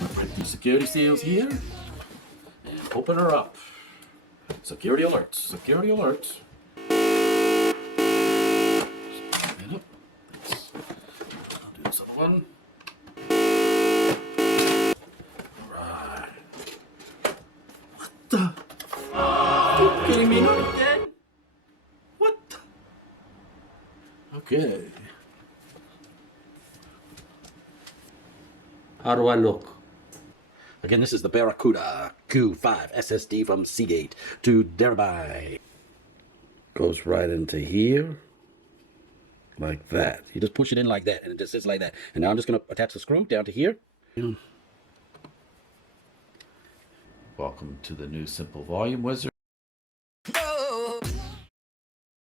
Break these security seals here. And open her up. Security alerts. Security alerts. I'll do this other one. Alright. What the? Are you kidding me? Not again? What the? Okay. How do I look? Again, this is the Barracuda Q5 SSD from Seagate, 2 terabyte. Goes right into here, like that. You just push it in like that, and it just sits like that. And now I'm just going to attach the screw down to here. Welcome to the new Simple Volume Wizard.